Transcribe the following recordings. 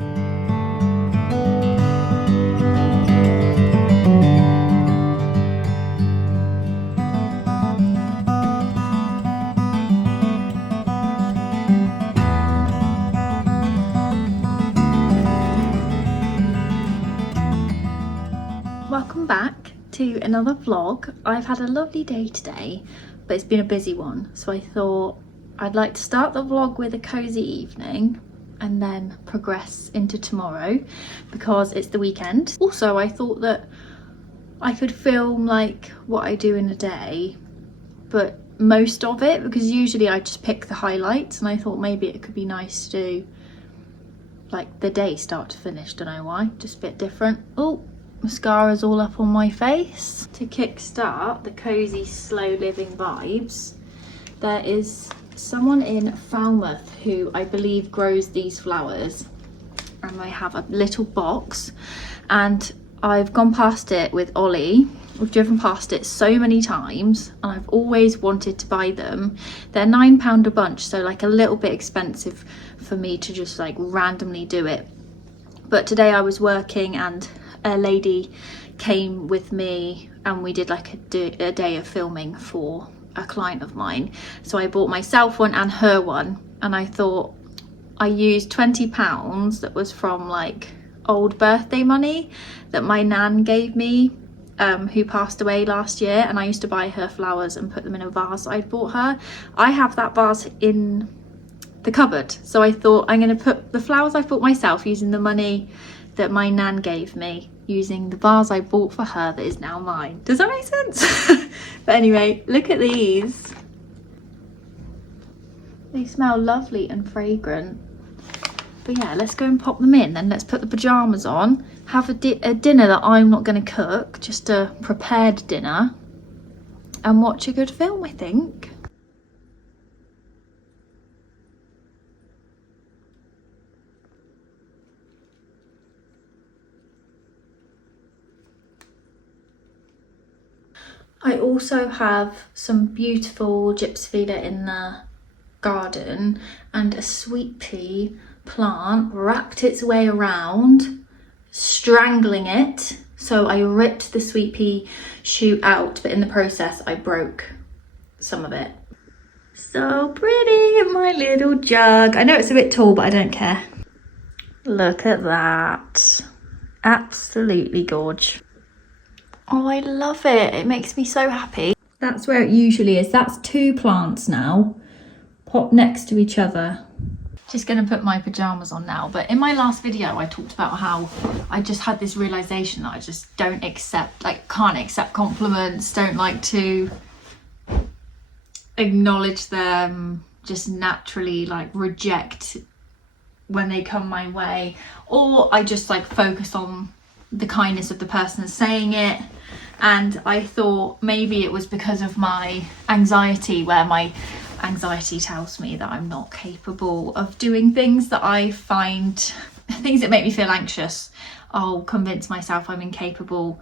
Welcome back to another vlog. I've had a lovely day today, but it's been a busy one, so I thought I'd like to start the vlog with a cozy evening and then progress into tomorrow because it's the weekend. Also, I thought that I could film like what I do in a day, but most of it, because usually I just pick the highlights, and I thought maybe it could be nice to do like the day start to finish. Don't know why, just a bit different. Oh, mascara's all up on my face. To kickstart the cozy slow living vibes, there is someone in Falmouth who I believe grows these flowers, and they have a little box, and I've gone past it with Ollie. We've driven past it so many times and I've always wanted to buy them. They're £9 a bunch, so like a little bit expensive for me to just like randomly do it. But today I was working and a lady came with me and we did like a day of filming for a client of mine. So I bought myself one and her one, and I thought I used £20 that was from like old birthday money that my nan gave me, who passed away last year, and I used to buy her flowers and put them in a vase I'd bought her. I have that vase in the cupboard, so I thought I'm going to put the flowers I bought myself using the money that my nan gave me, using the vase I bought for her that is now mine. Does that make sense? But anyway, look at these. They smell lovely and fragrant. But yeah, let's go and pop them in, then let's put the pyjamas on, have a dinner that I'm not going to cook, just a prepared dinner, and watch a good film, I think. I also have some beautiful gypsy in the garden and a sweet pea plant wrapped its way around, strangling it. So I ripped the sweet pea shoot out, but in the process I broke some of it. So pretty in my little jug. I know it's a bit tall, but I don't care. Look at that. Absolutely gorge. Oh, I love it. It makes me so happy. That's where it usually is. That's 2 plants now, pop next to each other. Just going to put my pyjamas on now. But in my last video, I talked about how I just had this realization that I just don't accept, like can't accept compliments, don't like to acknowledge them, just naturally like reject when they come my way, or I just like focus on the kindness of the person saying it. And I thought maybe it was because of my anxiety, where my anxiety tells me that I'm not capable of doing things that I find, things that make me feel anxious. I'll convince myself I'm incapable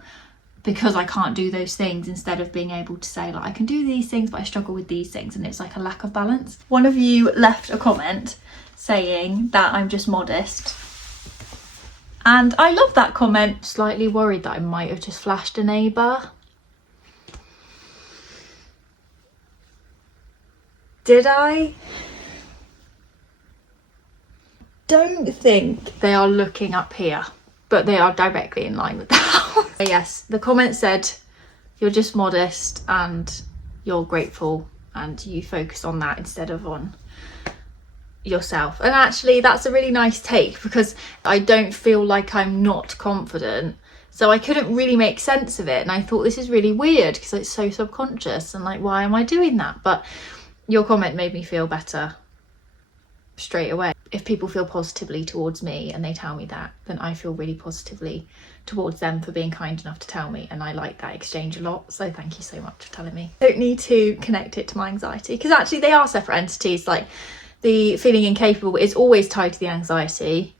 because I can't do those things, instead of being able to say like I can do these things but I struggle with these things, and it's like a lack of balance. One of you left a comment saying that I'm just modest, and I love that comment. Slightly worried that I might have just flashed a neighbour. Did I? Don't think they are looking up here, but they are directly in line with the house. Yes, the comment said you're just modest and you're grateful and you focus on that instead of on yourself. And actually that's a really nice take, because I don't feel like I'm not confident, so I couldn't really make sense of it, and I thought this is really weird because it's so subconscious and like why am I doing that? But your comment made me feel better straight away. If people feel positively towards me and they tell me that, then I feel really positively towards them for being kind enough to tell me, and I like that exchange a lot, so thank you so much for telling me. I don't need to connect it to my anxiety, because actually they are separate entities. Like the feeling incapable is always tied to the anxiety.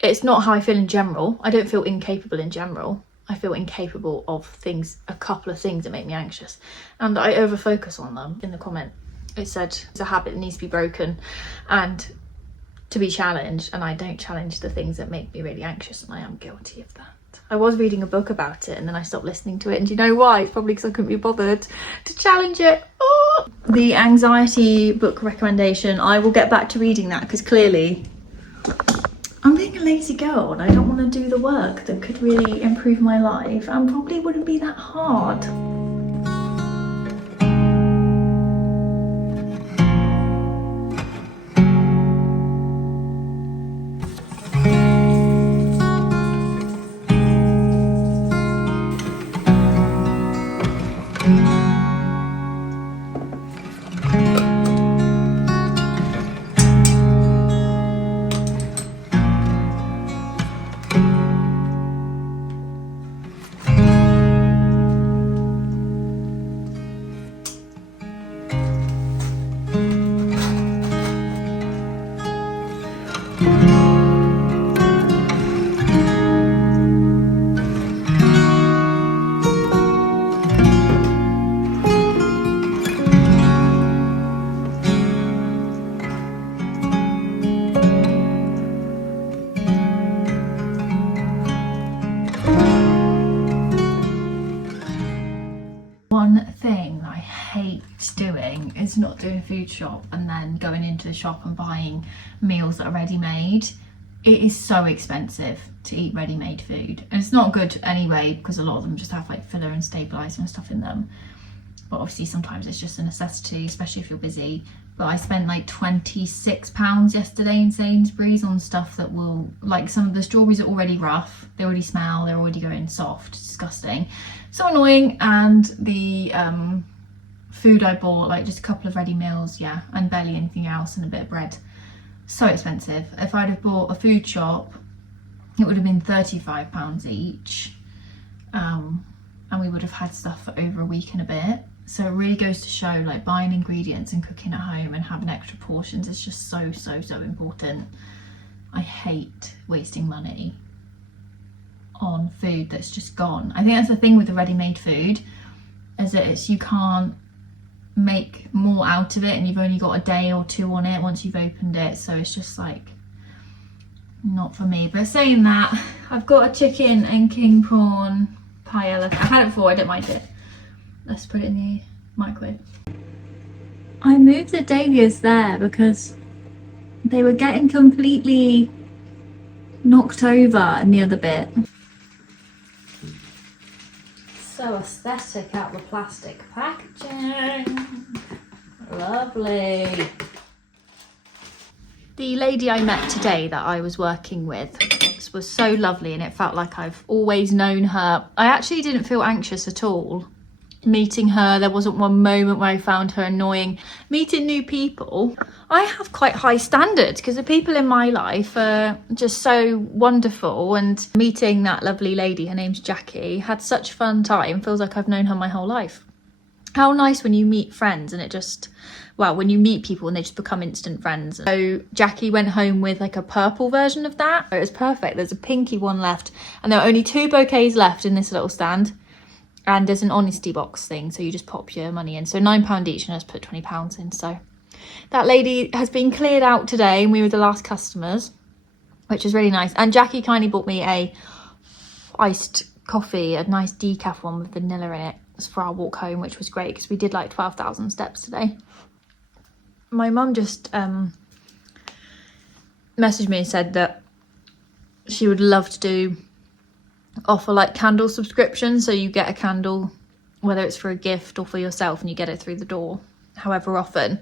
It's not how I feel in general. I don't feel incapable in general. I feel incapable of things, a couple of things that make me anxious, and I over focus on them. In the comment it said it's a habit that needs to be broken, and to be challenged, and I don't challenge the things that make me really anxious, and I am guilty of that. I was reading a book about it and then I stopped listening to it, and do you know why? It's probably because I couldn't be bothered to challenge it. Oh! The anxiety book recommendation, I will get back to reading that because clearly I'm being a lazy girl and I don't want to do the work that could really improve my life and probably wouldn't be that hard. One thing I hate doing is not doing food shop and then going into the shop and buying meals that are ready-made. It is so expensive to eat ready-made food, and it's not good anyway because a lot of them just have like filler and stabilizer and stuff in them, but obviously sometimes it's just a necessity, especially if you're busy. But I spent like £26 yesterday in Sainsbury's on stuff that will, like, some of the strawberries are already rough, they already smell, they're already going soft, disgusting, so annoying. And the food I bought, like just a couple of ready meals, yeah, and barely anything else, and a bit of bread, so expensive. If I'd have bought a food shop, it would have been £35 each, and we would have had stuff for over a week and a bit. So it really goes to show, like, buying ingredients and cooking at home and having extra portions is just so important. I hate wasting money on food that's just gone. I think that's the thing with the ready-made food, is that it's, you can't make more out of it, and you've only got a day or two on it once you've opened it, so it's just like not for me. But saying that, I've got a chicken and king prawn paella. I had it before, I don't mind it. Let's put it in the microwave. I moved the dahlias there because they were getting completely knocked over in the other bit. So aesthetic out the plastic packaging. Lovely. The lady I met today that I was working with was so lovely, and it felt like I've always known her. I actually didn't feel anxious at all meeting her. There wasn't one moment where I found her annoying. Meeting new people, I have quite high standards because the people in my life are just so wonderful, and meeting that lovely lady, her name's Jackie, had such a fun time. Feels like I've known her my whole life. How nice when you meet friends and it just, well, when you meet people and they just become instant friends. So Jackie went home with like a purple version of that. It was perfect. There's a pinky one left, and there are only 2 bouquets left in this little stand. And there's an honesty box thing, so you just pop your money in. So £9 each, and I just put £20 in. So that lady has been cleared out today, and we were the last customers, which is really nice. And Jackie kindly bought me a iced coffee, a nice decaf one with vanilla in it. It was for our walk home, which was great because we did like 12,000 steps today. My mum just messaged me and said that she would love to offer like candle subscriptions, so you get a candle whether it's for a gift or for yourself, and you get it through the door however often,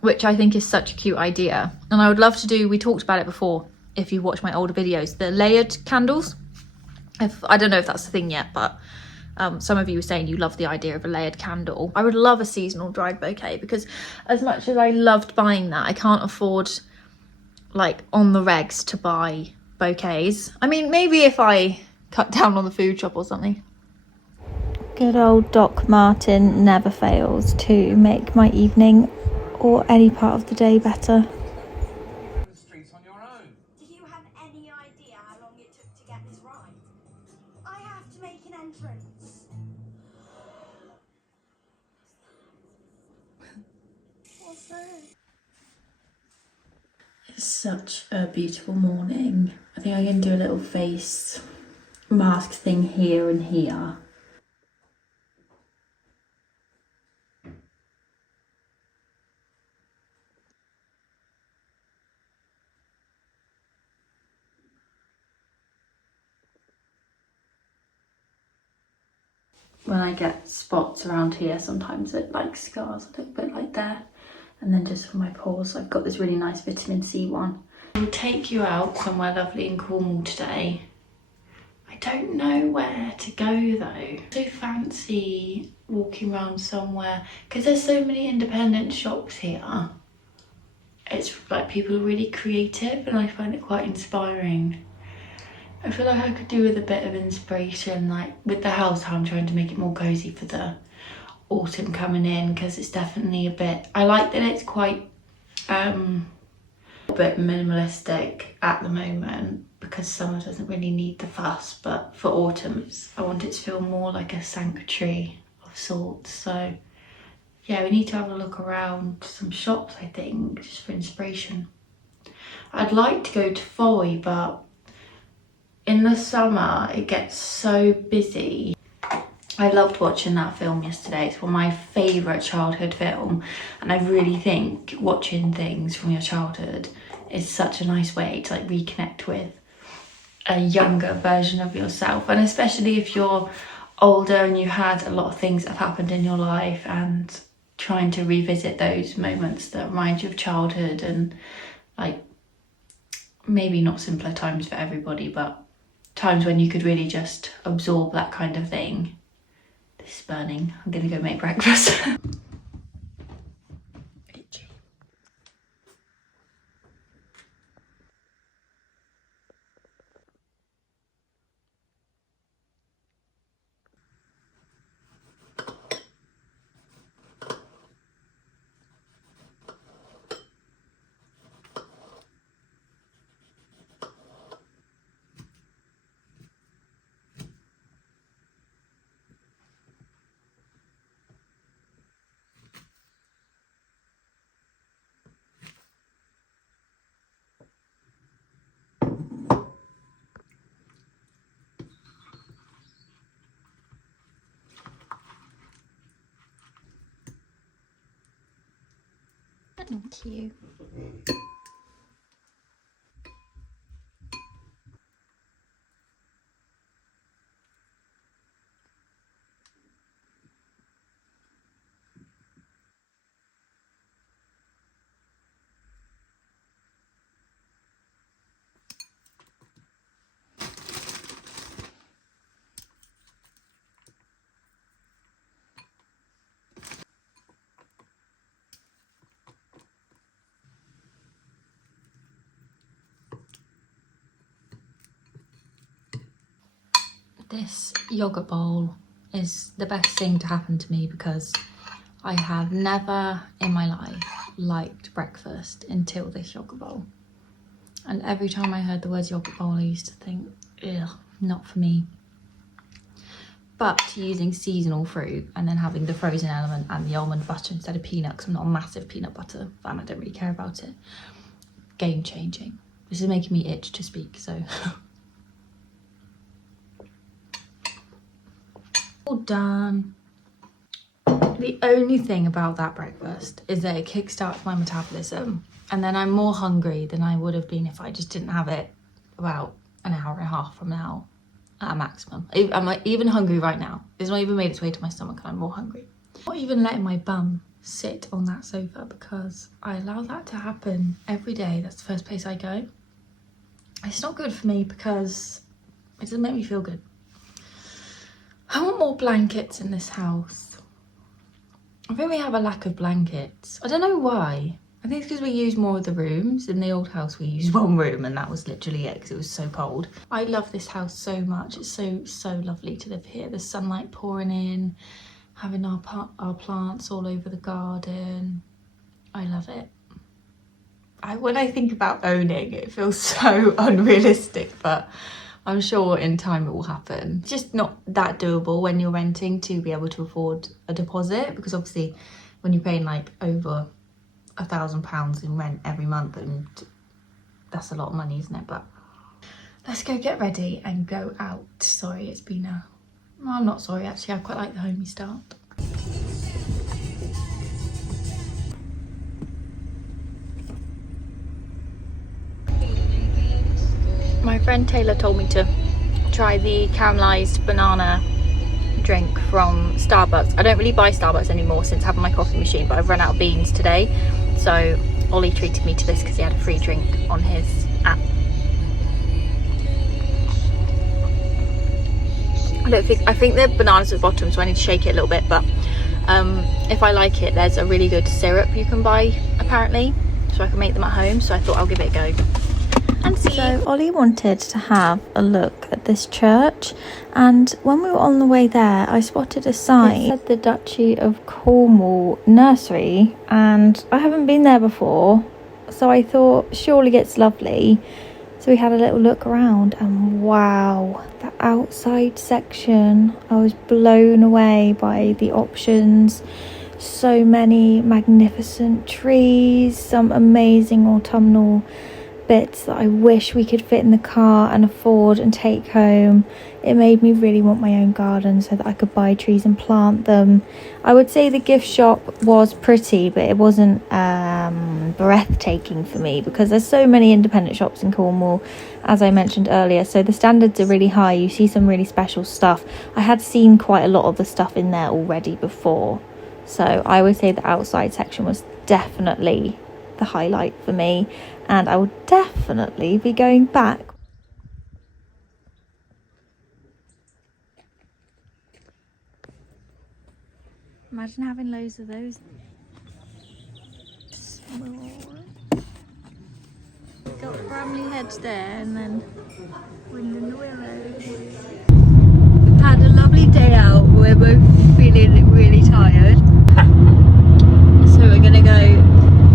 which I think is such a cute idea. And I would love to do, we talked about it before if you watched my older videos, the layered candles. I don't know if that's the thing yet, but some of you were saying you love the idea of a layered candle. I would love a seasonal dried bouquet, because as much as I loved buying that, I can't afford like on the regs to buy bouquets. I mean, maybe if I cut down on the food shop or something. Good old Doc Martin never fails to make my evening or any part of the day better. Do you have any idea how long it took to get this right? I have to make an entrance. What's that? Such a beautiful morning. I think I'm going to do a little face mask thing here and here. When I get spots around here, sometimes it like scars a little bit like there. And then just for my pores, I've got this really nice vitamin C one. I'll take you out somewhere lovely in Cornwall today. I don't know where to go though. So fancy walking around somewhere because there's so many independent shops here. It's like people are really creative and I find it quite inspiring. I feel like I could do with a bit of inspiration, like with the house, how I'm trying to make it more cozy for the autumn coming in, because it's definitely a bit, I like that it's quite a bit minimalistic at the moment because summer doesn't really need the fuss, but for autumn I want it to feel more like a sanctuary of sorts. So yeah, we need to have a look around some shops, I think, just for inspiration. I'd like to go to Foy, but in the summer it gets so busy. I loved watching that film yesterday. It's one of my favourite childhood film, and I really think watching things from your childhood is such a nice way to like reconnect with a younger version of yourself, and especially if you're older and you had a lot of things that have happened in your life, and trying to revisit those moments that remind you of childhood and like maybe not simpler times for everybody, but times when you could really just absorb that kind of thing. This is burning. I'm gonna go make breakfast. Itchy. Thank you. This yogurt bowl is the best thing to happen to me because I have never in my life liked breakfast until this yogurt bowl. And every time I heard the words yogurt bowl, I used to think, ugh, not for me. But using seasonal fruit and then having the frozen element and the almond butter instead of peanut, because I'm not a massive peanut butter fan, I don't really care about it. Game changing. This is making me itch to speak, so. All done. The only thing about that breakfast is that it kickstarts my metabolism, and then I'm more hungry than I would have been if I just didn't have it about an hour and a half from now at a maximum. I'm like even hungry right now. It's not even made its way to my stomach and I'm more hungry. I'm not even letting my bum sit on that sofa because I allow that to happen every day. That's the first place I go. It's not good for me because it doesn't make me feel good. I want more blankets in this house. I think we have a lack of blankets. I don't know why. I think it's because we use more of the rooms. In the old house we used one room and that was literally it because it was so cold. I love this house so much. It's so lovely to live here. The sunlight pouring in, having our plants all over the garden. I love it. When I think about owning, it feels so unrealistic, but I'm sure in time it will happen. It's just not that doable when you're renting to be able to afford a deposit, because obviously when you're paying like over £1,000 in rent every month, and that's a lot of money, isn't it? But let's go get ready and go out. Sorry, it's been a... Well, I'm not sorry, actually. I quite like the homey start. My friend Taylor told me to try the caramelised banana drink from Starbucks. I don't really buy Starbucks anymore since having my coffee machine, but I've run out of beans today. So Ollie treated me to this because he had a free drink on his app. I think the banana's at the bottom, so I need to shake it a little bit, but if I like it, there's a really good syrup you can buy apparently, so I can make them at home, so I thought I'll give it a go. And see. So Ollie wanted to have a look at this church, and when we were on the way there I spotted a sign. It said the Duchy of Cornwall nursery, and I haven't been there before, so I thought surely it's lovely. So we had a little look around, and wow, the outside section, I was blown away by the options. So many magnificent trees, some amazing autumnal bits that I wish we could fit in the car and afford and take home. It made me really want my own garden so that I could buy trees and plant them. I would say the gift shop was pretty, but it wasn't breathtaking for me because there's so many independent shops in Cornwall, as I mentioned earlier, so the standards are really high. You see some really special stuff. I had seen quite a lot of the stuff in there already before, so I would say the outside section was definitely the highlight for me, and I will definitely be going back. Imagine having loads of those. Got Brambly Hedge there, and then wind in the willows. We've had a lovely day out. We're both feeling really tired, so we're gonna go.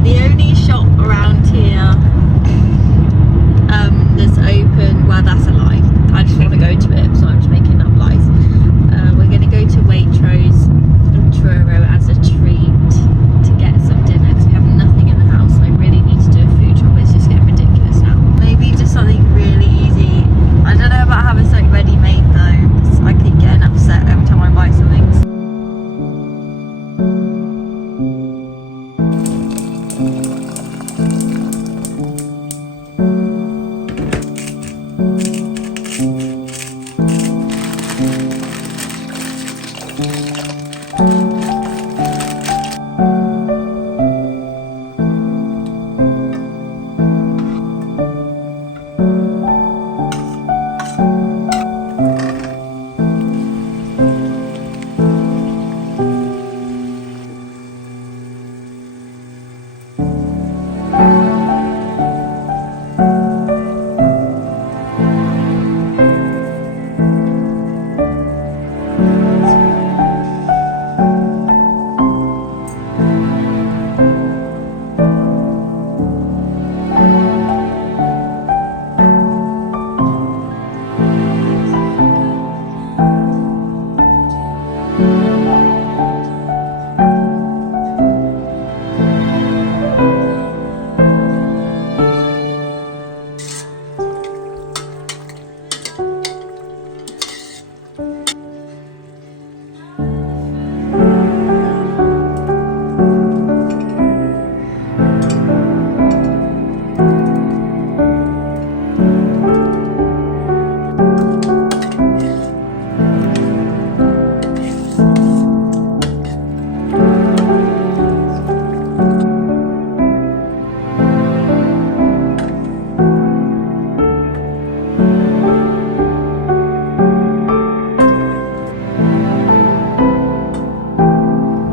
The only shop around here that's open, well, that's a lie. I just want to go to it, so I'm just making up lies. We're going to go to Waitrose and Truro as a treat to get some dinner because we have nothing in the house. I really need to do a food shop. It's just getting ridiculous now. Maybe just something really easy. I don't know about having something ready made though, because I keep getting upset every time I buy something.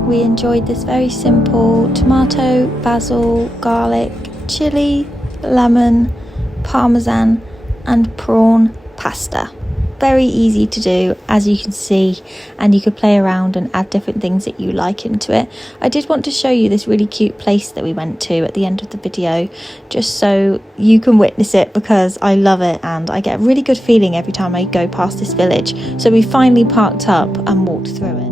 We enjoyed this very simple tomato, basil, garlic, chilli, lemon, parmesan and prawn pasta. Very easy to do, as you can see, and you could play around and add different things that you like into it. I did want to show you this really cute place that we went to at the end of the video, just so you can witness it, because I love it and I get a really good feeling every time I go past this village. So we finally parked up and walked through it.